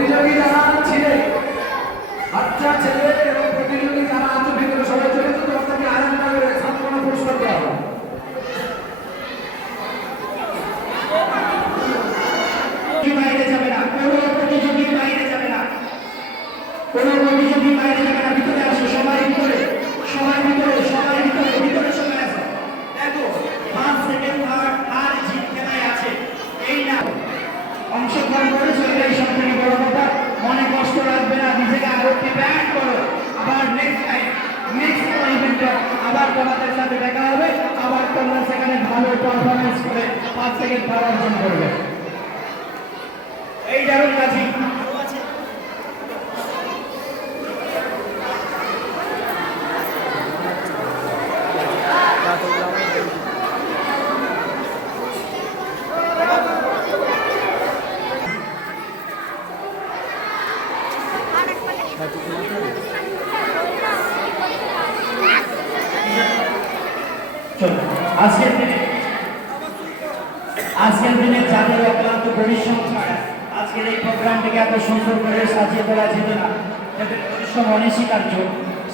প্রতিযোগী যারা ছিলেন বাচ্চা ছেলে এবং প্রতিযোগী যারা আছে ভিতরে সবাই চলেছে তোমাদেরকে আরেকটা সান্ত্বনা পুরস্কার দেওয়া হবে প্রতিযোগী বাইরে যাবে না কোনো প্রতিযোগী বাইরে যাবে না কোনো প্রতিযোগী বাইরে যাবে না ভিতরে আসো সবাই ভিতরে সবাই ভিতরে সবাই ভিতরে ভিতরে সবাই আসো দেখো পাঁচ সেকেন্ড থার্ড আর জিত খেলায় আছে এই না অংশগ্রহণ করেছ এটাই সব থেকে বড় কথা মনে কষ্ট রাখবে না নিজেকে আরও প্রিপেয়ার করো আবার নেক্সট টাইম নেক্সট ইভেন্টে আবার তোমাদের সাথে দেখা হবে আবার সেখানে ভালো পারফরমেন্স করে পাঁচ সেকেন্ড পাওয়ার অর্জন করবে। এই দারুণ কাজী চলো আজকের দিনে আজকের দিনে যাদের অক্লান্ত পরিশ্রম ছাড়া আজকের এই প্রোগ্রামটিকে এত সুন্দর করে সাজিয়ে তোলা যেত না। পরিশ্রম অনস্বীকার্য।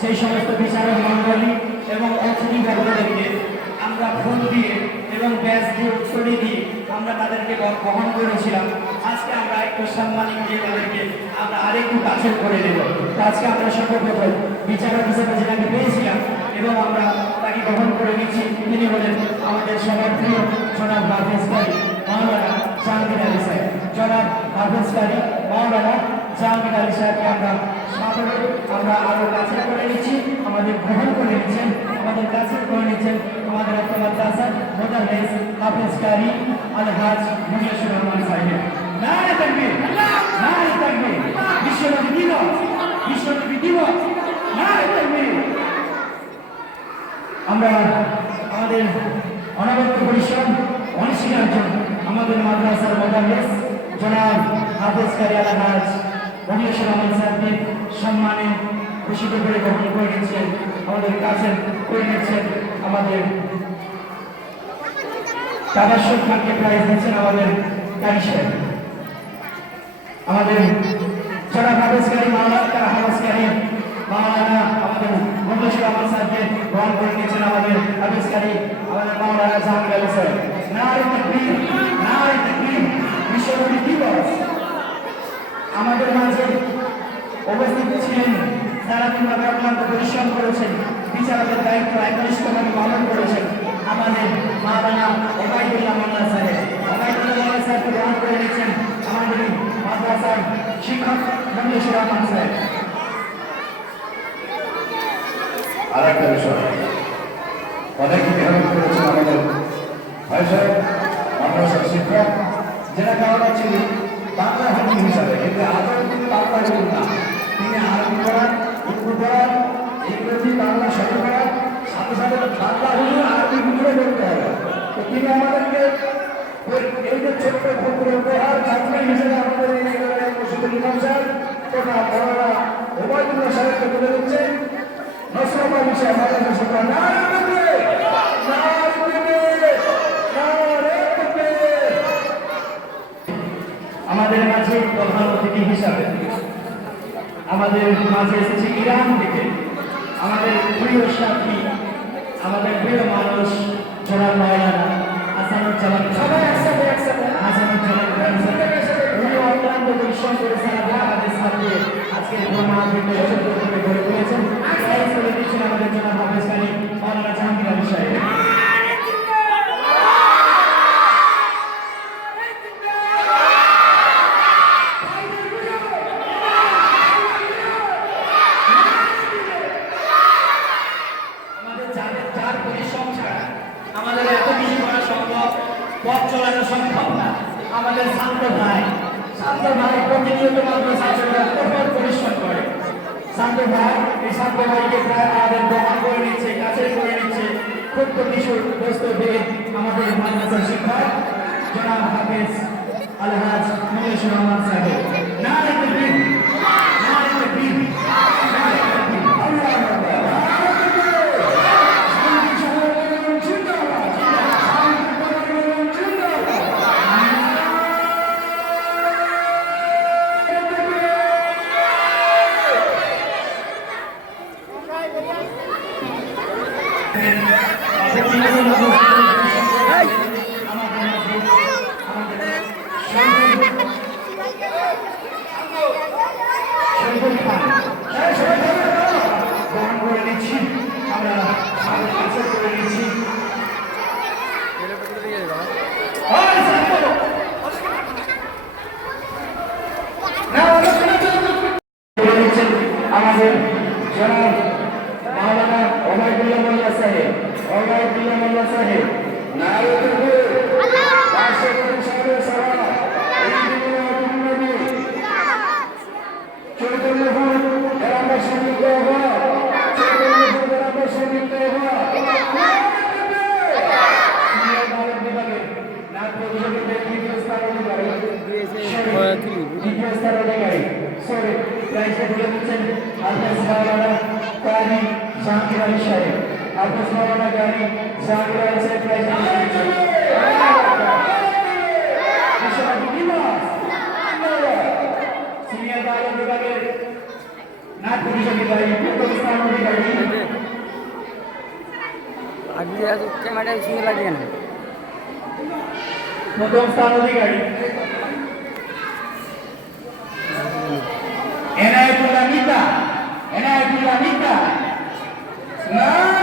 সেই সমস্ত বিচারক মণ্ডলী এবং অতিথি বর্গদেরকে আমরা ফুল দিয়ে এবং ব্যাস দিয়ে উৎসরি দিয়ে আমরা তাদেরকে বহ- বহন করেছিলাম। আজকে আমরা একটু সম্মানিক দিয়ে তাদেরকে আমরা আরেকটু কাছের করে তো আজকে আমরা সর্বপ্রথম বিচারক হিসেবে যেটাকে পেয়েছিলাম এবং আমরা তাকে গ্রহণ করে নিচ্ছি, তিনি হলেন আমাদের সবার প্রিয় জনাব হাফিজ কারি মাওলানা জাহাঙ্গীর আলী সাহেব জনাব হাফিজ কারি মাওলানা জাহাঙ্গীর আলী আমরা সাদরে কাছে করে নিচ্ছি, আমাদের গ্রহণ করে নিচ্ছেন, আমাদের কাছে করে নিচ্ছেন, আমাদের একটা মাদ্রাসা মোদাররেস হাফিজ কারি, আলহাজ মুনিয়াসুর রহমান সাহেব। নারে তাকবীর নারে তাকবীর, বিশ্বনবী দিবস বিশ্বনবী দিবস নারে তাকবীর। আমরা আমাদের অনবদ্য পরিশ্রম, অনস্বীকার্য, আমাদের মাদ্রাসার মোদারেস জনাব হাফেজ কারি আলহাজ মহিষের রহমান সম্মানে করে গ্রহণ করে নিচ্ছেন আমাদের কাছে করে নিচ্ছেন আমাদের তাবাসুর খানকে প্রাইজ দিচ্ছেন আমাদের আমাদের যারা গ্রহণ করে আমাদের আমাদের দিবস। আমাদের মাঝে উপস্থিত ছিলেন যারা কীভাবে অক্লান্ত পরিশ্রম করেছেন, বিচারকের দায়িত্ব একনিষ্ঠভাবে পালন করেছেন আমাদের মাওলানা ওবায়দুল্লাহ মোল্লা সাহেব ওবায়দুল্লাহ মোল্লা সাহেবকে গ্রহণ করে নিয়েছেন আমাদের মাদ্রাসার শিক্ষক মন্দির রহমান সাহেব আরেকটা বিষয়। অনেক মেহনত করেছেন আমাদের ভাই সাহেব, মাদ্রাসার শিক্ষক যেটাকে আমরা চিনি বাংলা হাকিম হিসাবে কিন্তু আদৌ তিনি বাংলা হাকিম না তিনি আরবি পড়ান উর্দু পড়ান ইংরেজি বাংলা সবই পড়ান সাথে সাথে বাংলা হলেও আরবি গুলো বলতে হবে তো তিনি আমাদেরকে এই যে ছোট্ট ক্ষুদ্র উপহার ছাত্র হিসেবে আমাদের এই এলাকায় মসজিদুল ইমাম সাহেব তথা বড়রা ওবায়দুল্লাহ সাহেবকে তুলে দিচ্ছেন নসরতা বিষয় আমাদের সরকার নারে আমাদের মাঝে প্রধান অতিথি হিসাবে আমাদের মাঝে এসেছে ইরান থেকে। আমাদের প্রিয় সাথী আমাদের প্রিয় মানুষ জনাব মাওলানা হাসানুজ্জামান সবাই একসাথে একসাথে। সাহেব। উনি অত্যন্ত পরিশ্রম এবং আমাদের সাথে আজকে মাহফিলকে সুন্দর করে গড়ে তুলেছেন। করে দিয়েছেন আমাদের হাফেজ জাহাঙ্গীর আলী সাহেব আমাদের যাদের যার পরিশ্রম ছাড়া আমাদের এত কিছু করা সম্ভব পথ চলানো সম্ভব না আমাদের শান্ত ভাই শান্ত ভাই প্রতিনিয়ত মাদ্রাসা ছেলেরা কঠোর পরিশ্রম করে শান্ত ভাই ভাইকে প্রায় আমাদের গ্রহণ করে নিচ্ছে কাছে করে নিচ্ছে ক্ষুদ্র কিশোর দোস্ত বেদ আমাদের মাদ্রাসা শিক্ষক জনাব হাফেজ আলহাজ মহেশ্বর রহমান সাহেব নারে Böyle bir şey geliyor bana. হাফেজ মাওলানা কারি জাহাঙ্গীর আলী সাহেব হাফেজ মাওলানা কারি জাহাঙ্গীর আলী সাহেব সিনিয়র বালক বিভাগের নাট প্রথম অধিকারী প্রথম অধিকারী এনায়তুল্লাহ planeta. ¡No!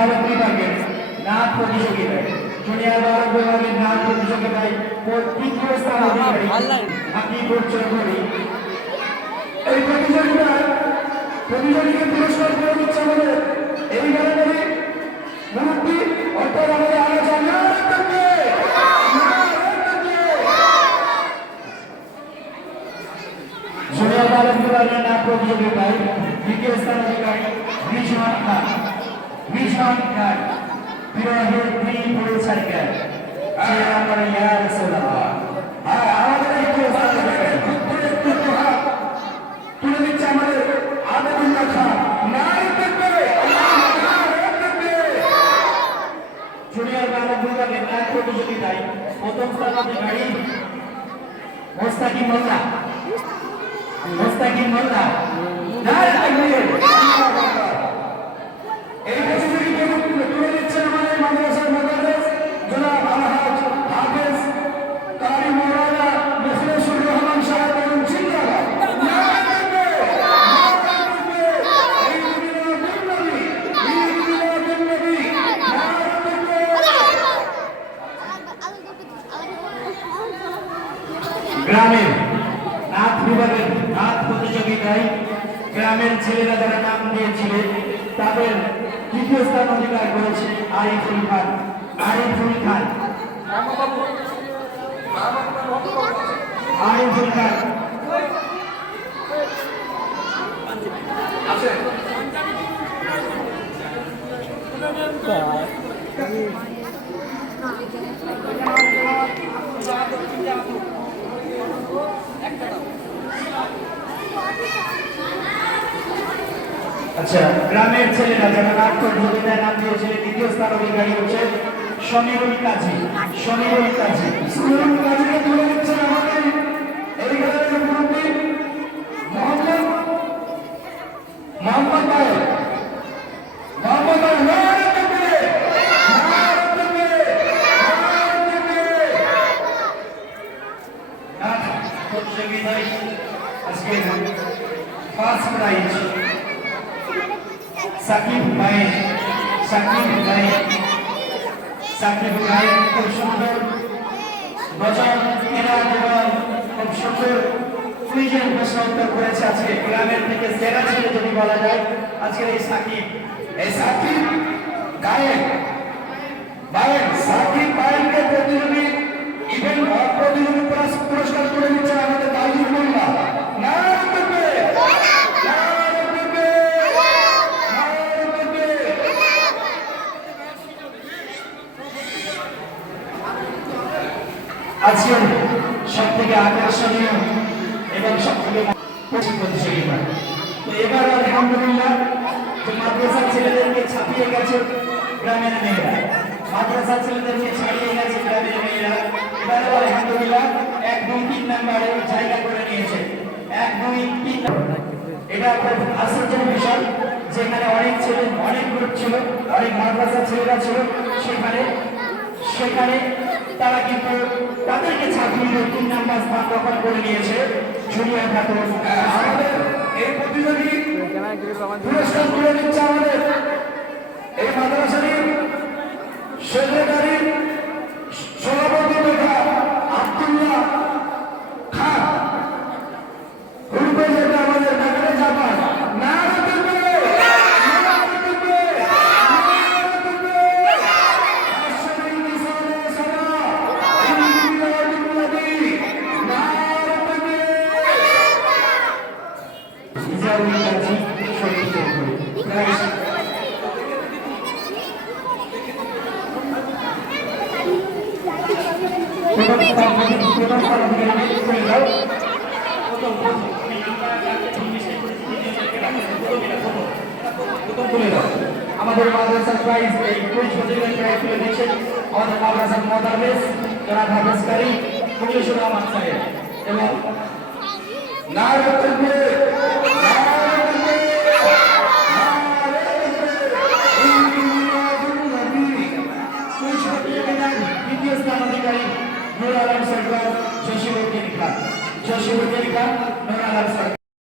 বালক বিভাগের নাচ প্রতিযোগিতায় জুনিয়র বালক বিভাগের নাচ প্রতিযোগিতায় তৃতীয় স্থান অধিকারী হাকিপুর চৌধুরী। এই প্রতিযোগিতায় প্রতিযোগীকে পুরস্কার করে দিচ্ছে আমাদের এই গ্যালারি মুরব্বী অর্থাৎ আমাদের আলোচনা জুনিয়র বালক বিভাগের নাচ প্রতিযোগিতায় দ্বিতীয় স্থান অধিকারী ভীষণ খান ভীষণ খান বিরোধের তিন পরিচারিকা সে আমার ইয়ার সোলা আর আমাদের এই প্রতিযোগিতায় একটু একটু হাত তুলে মোল্লা। মোস্তাকিম মোল্লা এই প্রতিযোগিতায় তুলে দিচ্ছেন স্থান অধিকার করেছে আরিফুল খান। আরিফুল খান। আরিফুল খান। আচ্ছা গ্রামের ছেলেরা যারা নাচ প্রতিযোগিতায় নাম দিয়েছিল দ্বিতীয় স্থান অধিকারী হচ্ছে সমীরুল কাজী সমীরুল কাজী। স্কুল কাজীকে তুলে দিচ্ছেন আমাদের এই গ্রামের মুরব্বী মোহাম্মদ মোহাম্মদ পায়েল মোহাম্মদ প্রতিযোগিতায় আজকে ফার্স্ট প্রাইজ সাকিব ভাই সাকিব ভাই সাকিব ভাই খুব সুন্দর। বচন এরা এবং খুব সুন্দর কুইজের প্রশ্ন করেছে আজকে গ্রামের থেকে সেরা ছিল যদি বলা যায়, আজকের এই সাকিব। এই সাকিব গায়েক গায়েক সাকিব পায়েলকে প্রতিযোগী ইভেন্ট প্রতিযোগী পুরস- পুরস্কার করে দিচ্ছেন আমাদের তাজুল মোল্লা না থাকবে না থাকবে না থাকবে আজকের সব থেকে আকর্ষণীয় এবং সব থেকে প্রতিযোগিতা তো এবার আলহামদুলিল্লাহ যে মাদ্রাসার ছেলেদেরকে ছাপিয়ে গেছে গ্রামের মেয়েরা মাদ্রাসার ছেলেদেরকে ছাড়িয়ে গেছে গ্রামের মেয়েরা। এবার আলহামদুলিল্লাহ, এক দুই তিন নাম্বারে জায়গা করে নিয়েছে। এক দুই এটা খুব আশ্চর্যের বিষয়, যেখানে অনেক ছেলে, অনেক গ্রুপ ছিল, অনেক মাদ্রাসা ছেলেরা ছিল। সেখানে সেখানে তারা কিন্তু তাদেরকে ছাপিয়ে তিন নাম্বার স্থান দখল করে নিয়েছে। জুনিয়র খাতুন আমাদের এই প্রতিযোগী ক্যামেরা দিলে তো আমাদের পুরস্কার তুলে দিচ্ছে আমাদের এই মাদ্রাসাটির সেক্রেটারি সভাপতি তথা আব্দুল্লাহ খান গ্রুপে যেটা আমাদের নাগরে জাপান না থাকবে ইজাউল কাজী শহীদ চৌধুরী প্রায় প্রথম স্থান প্রথম স্থান অধিকারী করে দাও প্রথম প্রথম তুলে দাও আমাদের মাদ্রাসার প্রতিযোগিতার প্রাইজ তুলে দিচ্ছেন আমাদের মাদ্রাসার মোদারবেস জনাব হাফেজকারী মুখলিসুর রহমান সাহেব। এবং না থাকবে কুইজ প্রতিযোগিতার দ্বিতীয় স্থান নুর আলম সরকার জসিমুদ্দিন খান জসিমুদ্দিন খান নুর আলম সরকার